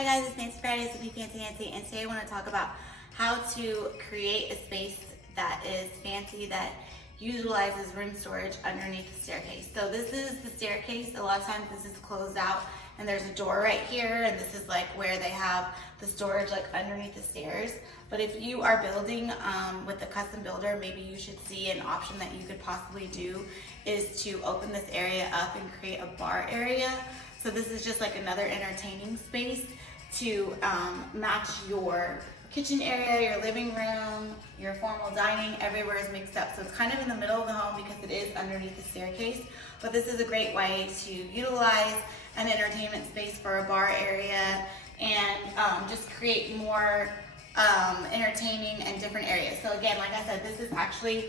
Hi guys, it's Nancy Fridays with me, Fancy Nancy, and today I want to talk about how to create a space that is fancy, that utilizes room storage underneath the staircase. So this is the staircase. A lot of times this is closed out and there's a door right here, and this is like where they have the storage like underneath the stairs. But if you are building with a custom builder, maybe you should see an option that you could possibly do is to open this area up and create a bar area. So this is just like another entertaining space to match your kitchen area, your living room, your formal dining. Everywhere is mixed up. So it's kind of in the middle of the home because it is underneath the staircase. But this is a great way to utilize an entertainment space for a bar area and just create more entertaining and different areas. So again, like I said, this is actually,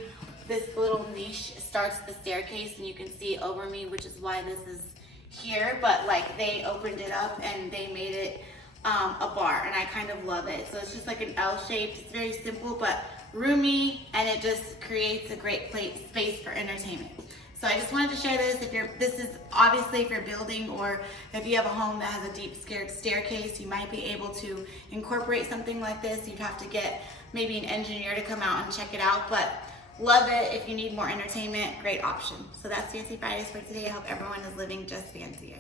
this little niche starts the staircase, and you can see over me, which is why this is here, but like they opened it up and they made it a bar, and I kind of love it. So it's just like an L shaped. It's very simple but roomy, and it just creates a great space for entertainment. So I just wanted to share this. This is obviously if you're building, or if you have a home that has a deep staircase, you might be able to incorporate something like this. You'd have to get maybe an engineer to come out and check it out, but love it. If you need more entertainment, great option. So that's Fancy Fridays for today. I hope everyone is living just fancier.